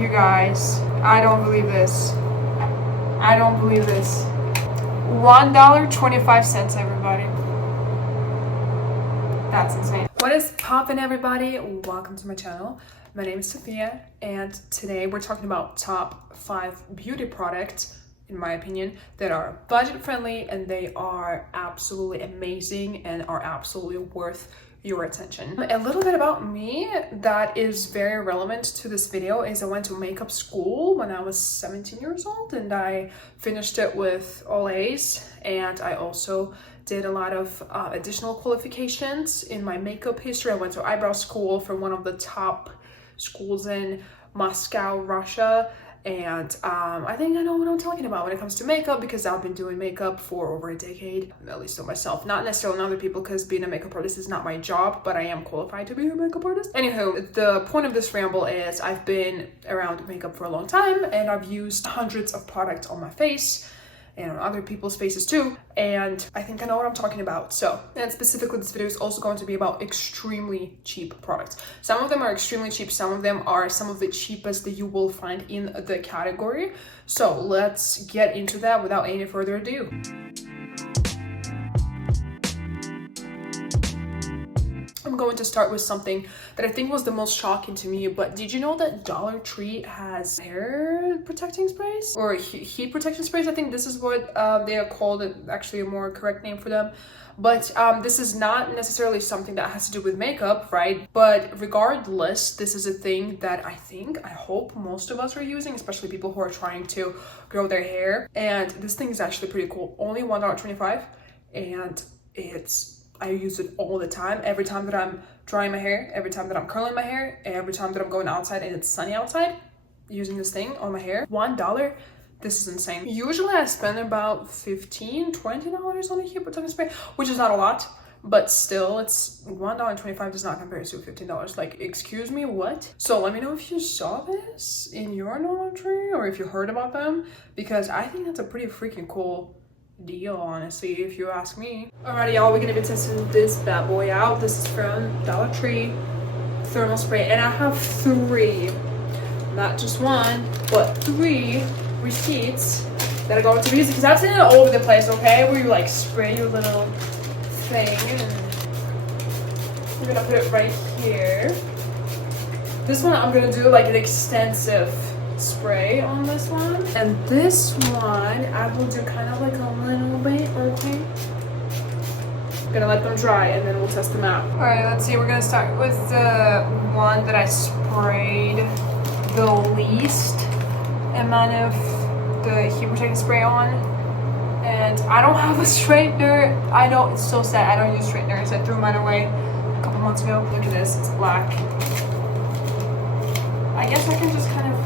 You guys, I don't believe this. I don't believe this. $1.25, everybody. That's insane. What is poppin', everybody? Welcome to my channel. My name is Sophia, and today we're talking about top 5 beauty products, in my opinion, that are budget friendly and they are absolutely amazing and are absolutely worth your attention. A little bit about me that is very relevant to this video is I went to makeup school when I was 17 years old and I finished it with all A's, and I also did a lot of additional qualifications in my makeup history. I went to eyebrow school from one of the top schools in Moscow, Russia, and I think I know what I'm talking about when it comes to makeup because I've been doing makeup for over a decade, at least to myself, not necessarily on other people, because being a makeup artist is not my job, but I am qualified to be a makeup artist. Anywho, the point of this ramble is I've been around makeup for a long time and I've used hundreds of products on my face and on other people's faces too, and I think I know what I'm talking about. So, and specifically this video is also going to be about extremely cheap products. Some of them are extremely cheap, some of them are some of the cheapest that you will find in the category. So let's get into that without any further ado. I'm going to start with something that I think was the most shocking to me, but did you know that Dollar Tree has hair protecting sprays or heat protection sprays? I think this is what they are called, actually a more correct name for them. But this is not necessarily something that has to do with makeup, right? But regardless, this is a thing that I hope most of us are using, especially people who are trying to grow their hair. And this thing is actually pretty cool. Only $1.25, and I use it all the time. Every time that I'm drying my hair, every time that I'm curling my hair, every time that I'm going outside and it's sunny outside, using this thing on my hair. $1, this is insane. Usually I spend about $15, $20 on a heat protectant spray, which is not a lot, but still, it's $1.25 does not compare to $15. Like, excuse me, what? So let me know if you saw this in your Dollar Tree or if you heard about them, because I think that's a pretty freaking cool deal, honestly, if you ask me. Alrighty, y'all, we're gonna be testing this bad boy out. This is from Dollar Tree thermal spray, and I have 3, not just 1 but 3 receipts that are going to be used, because I've seen it all over the place, okay, where you like spray your little thing, and we're gonna put it right here. This one I'm gonna do like an extensive spray on this one, and this one I will do kind of like a little bit, okay? I'm gonna let them dry and then we'll test them out. All right, let's see. We're gonna start with the one that I sprayed the least amount of the heat protecting spray on, and I don't have a straightener. It's so sad, I don't use straighteners. I threw mine away a couple months ago. Look at this, it's black. I guess I can just kind of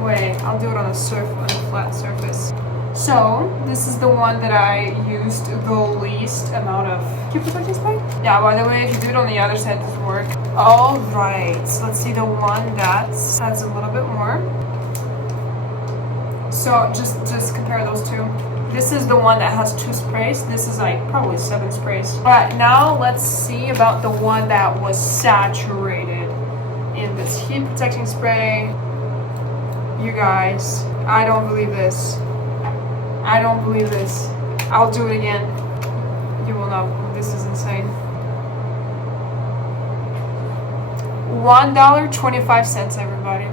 wait, I'll do it on a flat surface. So this is the one that I used the least amount of heat protecting spray. Yeah, by the way, if you do it on the other side, it doesn't work. All right, so let's see the one that has a little bit more. So just compare those two. This is the one that has 2 sprays. This is like probably 7 sprays. All right, now let's see about the one that was saturated in this heat protecting spray. You guys, I don't believe this. I don't believe this. I'll do it again. You will know. This is insane. $1.25, everybody.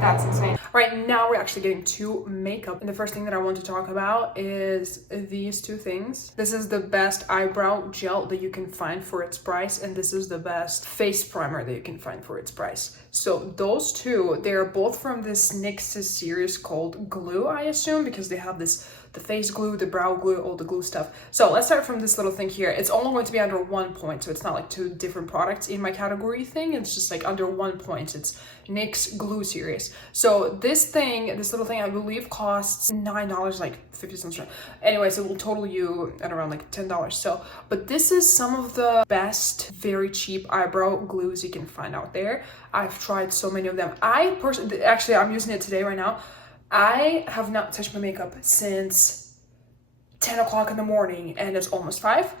That's insane. Right, now we're actually getting to makeup, and the first thing that I want to talk about is these 2 things. This is the best eyebrow gel that you can find for its price, and this is the best face primer that you can find for its price. So those 2, they're both from this NYX series called Glue, I assume, because they have the face glue, the brow glue, all the glue stuff. So let's start from this little thing here. It's only going to be under 1 point, so it's not like 2 different products in my category thing. It's just like under 1 point. It's NYX Glue Series. So this little thing, I believe costs $9, like 50 cents. Anyways, it will total you at around like $10. So, but this is some of the best, very cheap eyebrow glues you can find out there. I've tried so many of them. I personally, actually, I'm using it today right now. I have not touched my makeup since 10 o'clock in the morning, and it's almost 5.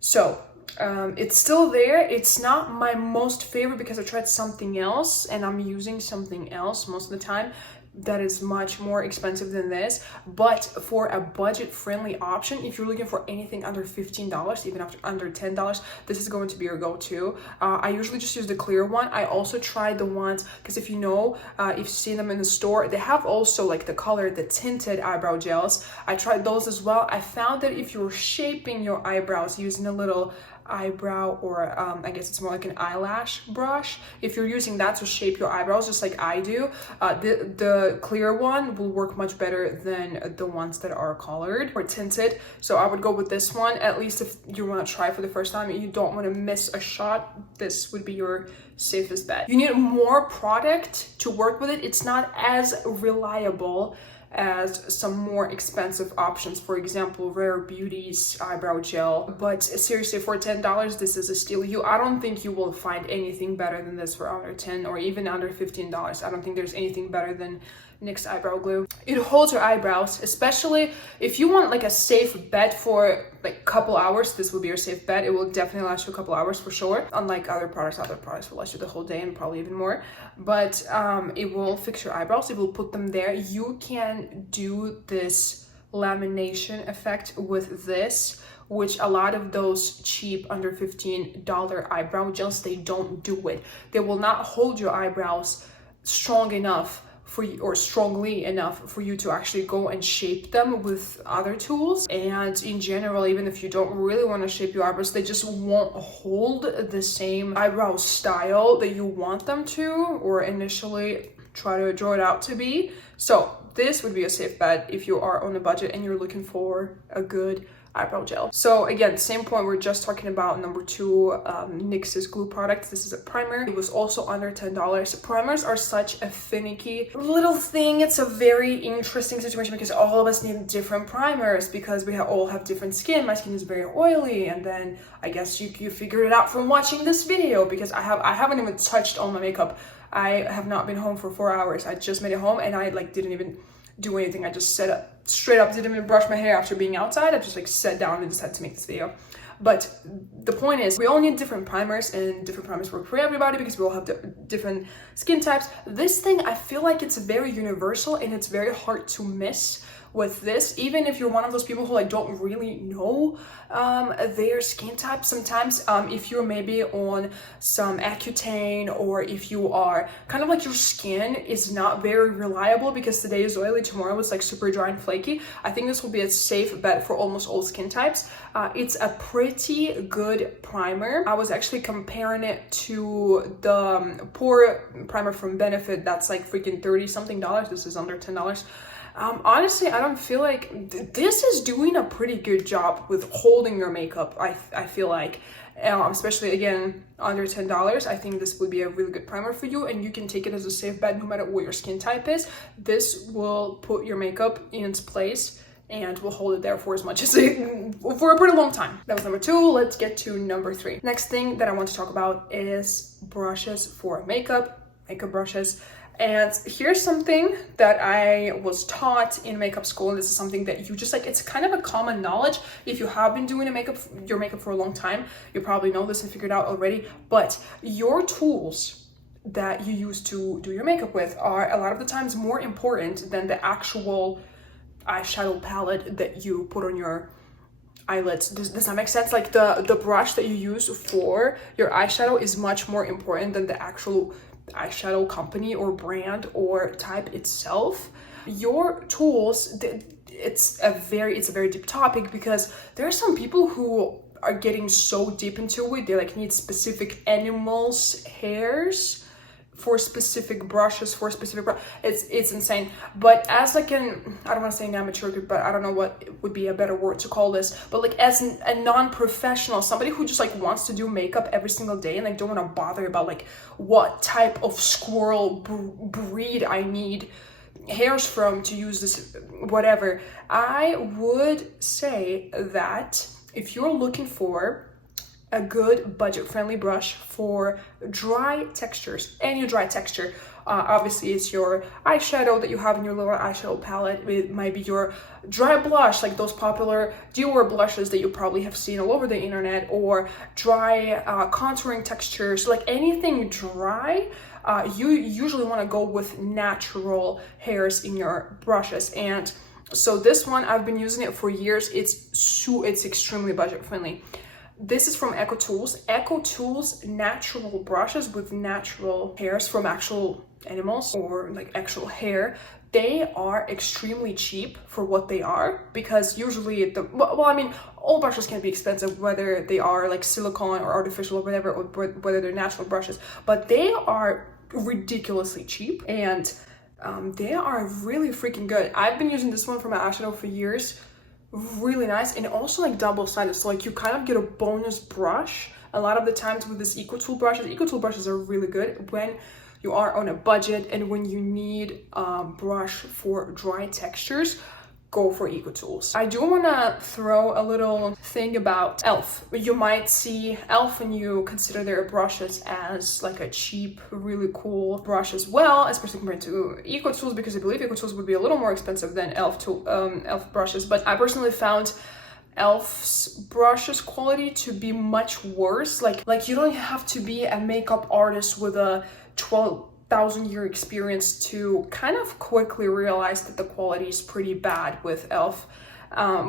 So It's still there. It's not my most favorite because I tried something else and I'm using something else most of the time that is much more expensive than this. But for a budget-friendly option, if you're looking for anything under $15, even after under $10, this is going to be your go-to. I usually just use the clear one. I also tried the ones, because if you know, if you've seen them in the store, they have also like the tinted eyebrow gels. I tried those as well. I found that if you're shaping your eyebrows using a little eyebrow, or I guess it's more like an eyelash brush, if you're using that to shape your eyebrows just like I do, the clear one will work much better than the ones that are colored or tinted. So I would go with this one, at least if you want to try for the first time and you don't want to miss a shot. This would be your safest bet. You need more product to work with it. It's not as reliable as some more expensive options, for example Rare Beauty's eyebrow gel. But seriously, for $10, this is a steal. I don't think you will find anything better than this for under $10 or even under $15. I don't think there's anything better than NYX eyebrow glue. It holds your eyebrows, especially if you want like a safe bet for like a couple hours. This will be your safe bet. It will definitely last you a couple hours for sure. Unlike other products will last you the whole day and probably even more. But it will fix your eyebrows. It will put them there. You can do this lamination effect with this, which a lot of those cheap under $15 eyebrow gels, they don't do it. They will not hold your eyebrows strong enough for you, or strongly enough for you to actually go and shape them with other tools. And in general, even if you don't really want to shape your eyebrows, they just won't hold the same eyebrow style that you want them to, or initially try to draw it out to be. So this would be a safe bet if you are on a budget and you're looking for a good eyebrow gel. So again, same point, we're just talking about number 2, NYX's glue products. This is a primer. It was also under $10. Primers are such a finicky little thing. It's a very interesting situation because all of us need different primers because we all have different skin. My skin is very oily, and then I guess you figured it out from watching this video because I haven't even touched all my makeup. I have not been home for 4 hours. I just made it home and I like didn't even do anything. I just straight up didn't even brush my hair after being outside. I just like sat down and decided to make this video. But the point is, we all need different primers, and different primers work for everybody because we all have different skin types. This thing, I feel like it's very universal and it's very hard to miss with this, even if you're one of those people who like don't really know their skin type. Sometimes if you're maybe on some Accutane, or if you are kind of like your skin is not very reliable because today is oily, tomorrow it's like super dry and flaky, I think this will be a safe bet for almost all skin types. It's a pretty good primer. I was actually comparing it to the pore primer from Benefit that's like freaking $30 something. This is under $10. Honestly, I don't feel like this is doing a pretty good job with holding your makeup. I feel like, especially again under $10, I think this would be a really good primer for you, and you can take it as a safe bet no matter what your skin type is. This will put your makeup in its place and will hold it there for as much as for a pretty long time. That was number 2. Let's get to number 3. Next thing that I want to talk about is brushes for makeup brushes. And here's something that I was taught in makeup school, and this is something that you just like, it's kind of a common knowledge. If you have been doing your makeup for a long time, you probably know this and figured out already, but your tools that you use to do your makeup with are a lot of the times more important than the actual eyeshadow palette that you put on your eyelids. Does that make sense? Like the brush that you use for your eyeshadow is much more important than the actual eyeshadow company or brand or type itself. Your tools, it's a very deep topic because there are some people who are getting so deep into it. They like need specific animals' hairs for specific brushes, for specific it's insane. But as like I don't want to say an amateur, but I don't know what would be a better word to call this, but like as a non-professional, somebody who just like wants to do makeup every single day and like don't want to bother about like what type of squirrel breed I need hairs from to use this, whatever, I would say that if you're looking for a good budget-friendly brush for dry textures, any dry texture. Obviously, it's your eyeshadow that you have in your little eyeshadow palette. It might be your dry blush, like those popular duo blushes that you probably have seen all over the internet, or dry contouring textures, like anything dry. You usually want to go with natural hairs in your brushes. And so this one, I've been using it for years. It's extremely budget friendly. This is from Ecotools. Ecotools natural brushes with natural hairs from actual animals or like actual hair. They are extremely cheap for what they are, because usually I mean, all brushes can be expensive, whether they are like silicone or artificial or whatever, or whether they're natural brushes, but they are ridiculously cheap, and they are really freaking good. I've been using this one for my eyeshadow for years. Really nice, and also like double-sided, so like you kind of get a bonus brush a lot of the times with this Ecotool brushes. Ecotool brushes are really good when you are on a budget and when you need a brush for dry textures. Go for Ecotools. I do want to throw a little thing about e.l.f. You might see e.l.f. and you consider their brushes as like a cheap, really cool brush as well, especially compared to Ecotools, because I believe Ecotools would be a little more expensive than e.l.f. brushes. But I personally found e.l.f.'s brushes quality to be much worse. Like you don't have to be a makeup artist with a 12,000-year experience to kind of quickly realize that the quality is pretty bad with e.l.f.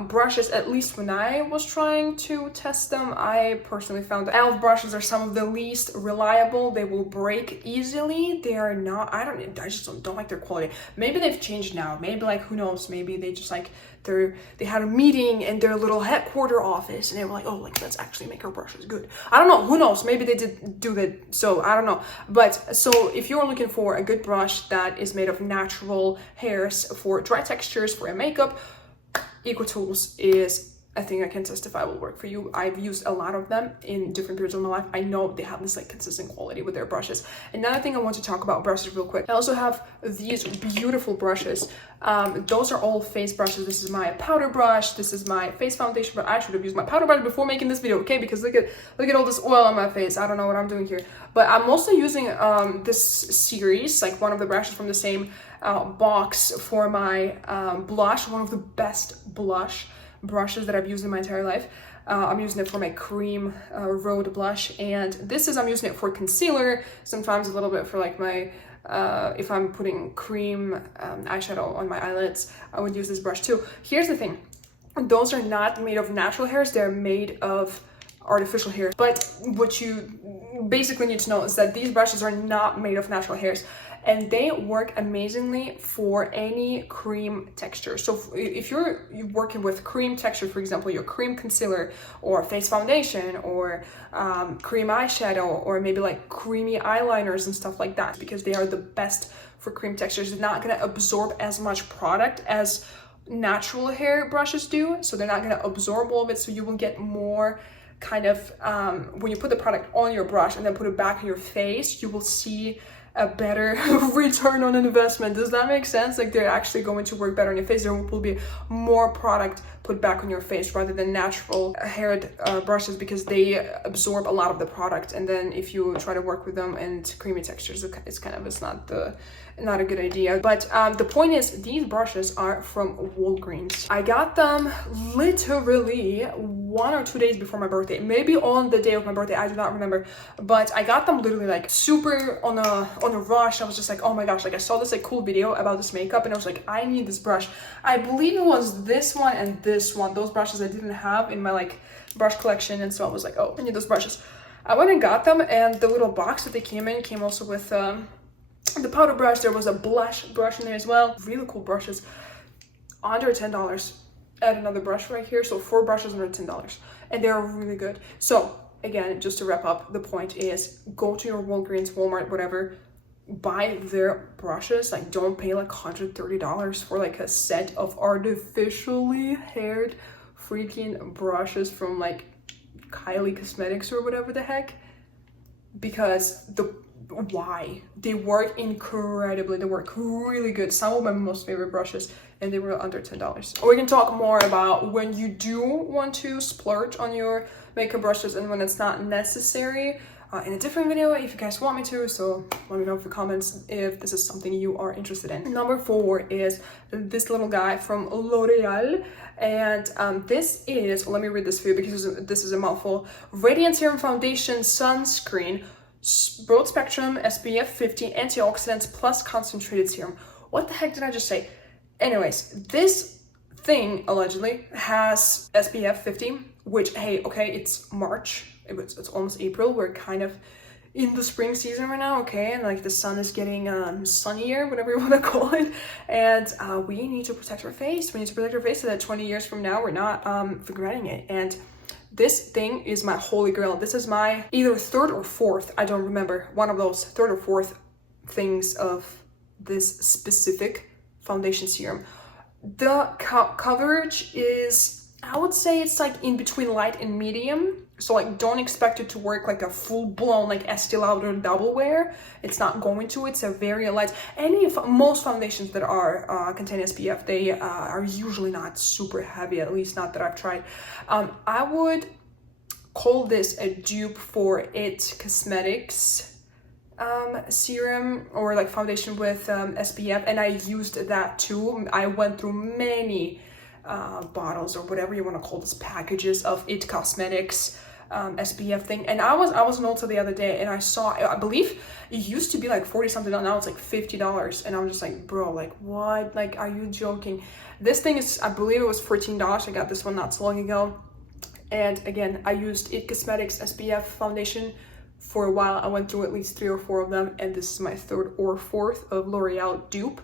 Brushes. At least when I was trying to test them, I personally found that e.l.f. brushes are some of the least reliable. They will break easily. They are not, I just don't like their quality. Maybe they've changed now. Maybe, like, who knows, maybe they just like they had a meeting in their little headquarter office and they were like, oh, like, let's actually make our brushes good. I don't know, who knows, maybe they did do that, so I don't know. But so if you're looking for a good brush that is made of natural hairs for dry textures for a makeup, Ecotools is, I think I can testify, will work for you. I've used a lot of them in different periods of my life. I know they have this like consistent quality with their brushes. Another thing I want to talk about brushes real quick. I also have these beautiful brushes. Those are all face brushes. This is my powder brush. This is my face foundation, but I should have used my powder brush before making this video, okay? Because look at all this oil on my face. I don't know what I'm doing here. But I'm also using this series, like one of the brushes from the same box for my blush. One of the best blush brushes that I've used in my entire life. I'm using it for my cream road blush, and this is, I'm using it for concealer, sometimes a little bit for like my if I'm putting cream eyeshadow on my eyelids, I would use this brush too. Here's the thing, those are not made of natural hairs, they're made of artificial hairs. But what you basically need to know is that these brushes are not made of natural hairs, and they work amazingly for any cream texture. So if you're working with cream texture, for example, your cream concealer or face foundation or cream eyeshadow, or maybe like creamy eyeliners and stuff like that, because they are the best for cream textures. They're not gonna absorb as much product as natural hair brushes do, so they're not gonna absorb all of it, so you will get more kind of, when you put the product on your brush and then put it back in your face, you will see a better return on investment. Does that make sense? Like, they're actually going to work better on your face. There will be more product put back on your face rather than natural haired brushes, because they absorb a lot of the product, and then if you try to work with them and creamy textures, it's not a good idea. But the point is, these brushes are from Walgreens. I got them literally 1 or 2 days before my birthday, maybe on the day of my birthday, I do not remember, but I got them literally like super on a rush. I was just like, oh my gosh, like I saw this like cool video about this makeup and I was like, I need this brush. I believe it was this one and this one, those brushes I didn't have in my like brush collection, and so I was like, oh, I need those brushes. I went and got them, and the little box that they came in came also with the powder brush. There was a blush brush in there as well. Really cool brushes, under $10. Add another brush right here, so 4 brushes under $10, and they're really good. So again, just to wrap up, the point is, go to your Walgreens, Walmart, whatever, buy their brushes. Like, don't pay like $130 for like a set of artificially haired freaking brushes from like Kylie Cosmetics or whatever the heck, because why? They work incredibly, they work really good. Some of my most favorite brushes, and they were under $10. We can talk more about when you do want to splurge on your makeup brushes and when it's not necessary in a different video if you guys want me to, so let me know in the comments if this is something you are interested in. Number 4 is this little guy from L'Oreal, and this is, let me read this for you because this is a mouthful. Radiance Serum Foundation Sunscreen, broad spectrum SPF 50 antioxidants plus concentrated serum. What the heck did I just say? Anyways, this thing allegedly has SPF 50, which, hey, okay, it's March. It's almost April. We're kind of in the spring season right now, okay? And like the sun is getting sunnier, whatever you want to call it. And we need to protect our face. We need to protect our face so that 20 years from now, we're not regretting it. And this thing is my holy grail. This is my either 3rd or 4th, I don't remember, one of those 3rd or 4th things of this specific foundation serum. The coverage is, I would say it's like in between light and medium. So like don't expect it to work like a full-blown like Estee Lauder double wear. It's not going to. It's a very light. Most foundations that are contain SPF, they are usually not super heavy, at least not that I've tried. I would call this a dupe for IT Cosmetics serum or like foundation with SPF, and I used that too. I went through many bottles or whatever you want to call this, packages of IT Cosmetics SPF thing, and I was in Ulta the other day and I saw, I believe it used to be like 40 something, now it's like $50, and I'm just like, bro, like what, like are you joking? This thing is, I believe it was $14. I got this one not so long ago, and again, I used IT Cosmetics SPF foundation for a while. I went through at least 3 or 4 of them, and this is my 3rd or 4th of L'Oreal dupe.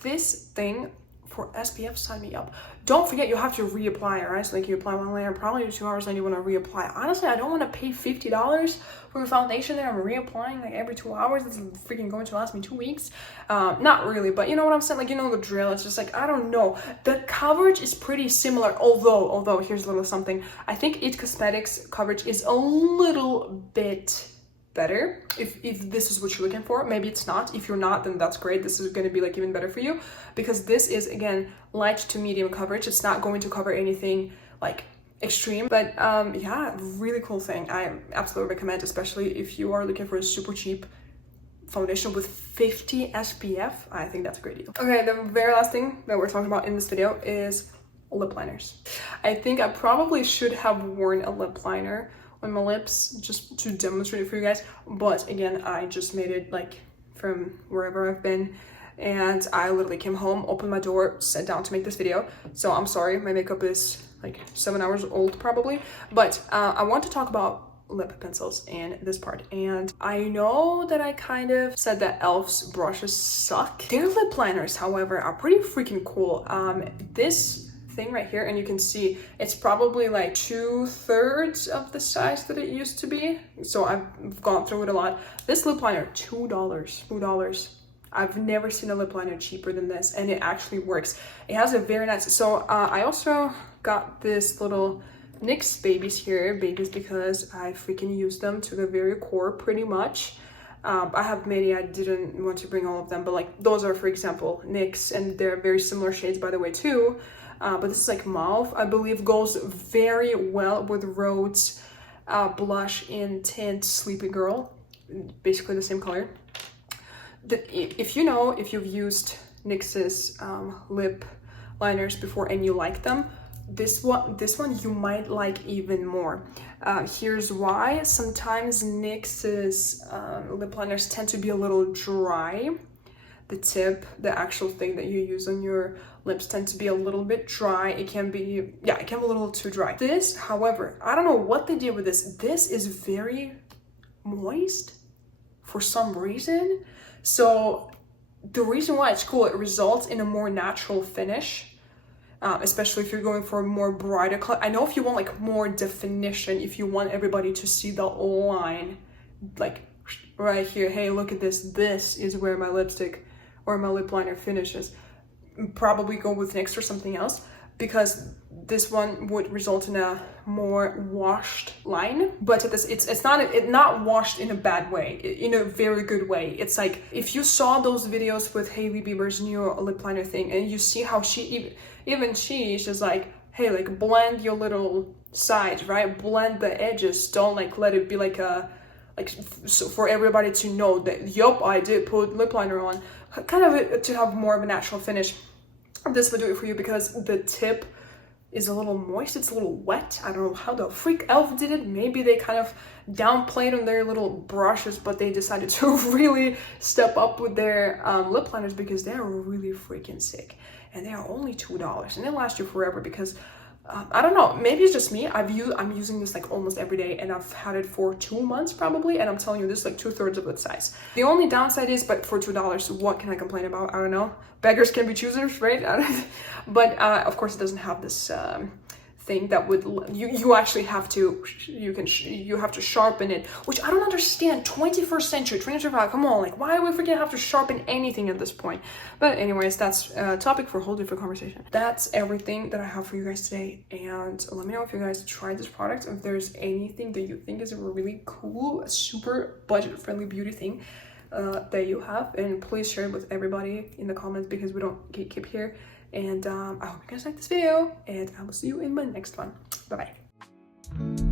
This thing for SPF, sign me up. Don't forget you have to reapply, alright? So like you apply one layer, probably 2 hours, then you want to reapply. Honestly, I don't want to pay $50 for a foundation that I'm reapplying like every 2 hours. It's freaking going to last me 2 weeks. Not really, but you know what I'm saying? Like, you know the drill. It's just like, I don't know. The coverage is pretty similar, although here's a little something. I think IT Cosmetics coverage is a little bit better if this is what you're looking for. Maybe it's not. If you're not, then that's great. This is going to be like even better for you, because this is again light to medium coverage. It's not going to cover anything like extreme, but yeah, really cool thing. I absolutely recommend, especially if you are looking for a super cheap foundation with 50 SPF. I think that's a great deal. Okay, the very last thing that we're talking about in this video is lip liners. I think I probably should have worn a lip liner on my lips just to demonstrate it for you guys, but again, I just made it like from wherever I've been, and I literally came home, opened my door, sat down to make this video. So I'm sorry, my makeup is like 7 hours old probably, but I want to talk about lip pencils in this part. And I know that I kind of said that e.l.f.'s brushes suck. Their lip liners, however, are pretty freaking cool. This thing right here, and you can see it's probably like 2/3 of the size that it used to be, so I've gone through it a lot. This lip liner, $2. I've never seen a lip liner cheaper than this, and it actually works. It has a very nice, so I also got this little NYX babies because I freaking use them to the very core pretty much. I have many. I didn't want to bring all of them, but like those are, for example, NYX, and they're very similar shades by the way too. But this is like mauve, I believe, goes very well with Rhode's blush in tint Sleepy Girl, basically the same color. If you've used NYX's lip liners before and you like them, this one you might like even more. Here's why. Sometimes NYX's lip liners tend to be a little dry. The tip, the actual thing that you use on your lips, tend to be a little bit dry. It can be, yeah, it can be a little too dry. This, however, I don't know what they did with this. This is very moist for some reason. So the reason why it's cool, it results in a more natural finish. Especially if you're going for a more brighter color. I know if you want like more definition, if you want everybody to see the line, like right here, hey, look at this. This is where my lipstick or my lip liner finishes. Probably go with NYX or something else, because this one would result in a more washed line. But it's not washed in a bad way, in a very good way. It's like if you saw those videos with Hailey Bieber's new lip liner thing, and you see how she's just like, hey, like blend your little sides, right? Blend the edges. Don't like let it be like a so for everybody to know that yup, I did put lip liner on, kind of to have more of a natural finish. This will do it for you because the tip is a little moist, it's a little wet. I don't know how the freak elf did it. Maybe they kind of downplayed on their little brushes, but they decided to really step up with their lip liners because they're really freaking sick, and they are only $2 and they last you forever because I don't know, maybe it's just me. I'm using this like almost every day, and I've had it for 2 months probably, and I'm telling you, this is like 2/3 of its size. The only downside is, but for $2, what can I complain about? I don't know. Beggars can be choosers, right? But of course, it doesn't have this thing that would you actually have to you have to sharpen it, which I don't understand. 21st century, 2025, come on, like why would we have to sharpen anything at this point? But anyways, that's a topic for a whole different conversation. That's everything that I have for you guys today, and let me know if you guys tried this product, if there's anything that you think is a really cool, super budget-friendly beauty thing that you have, and please share it with everybody in the comments because we don't keep here. And I hope you guys like this video, and I will see you in my next one. Bye bye.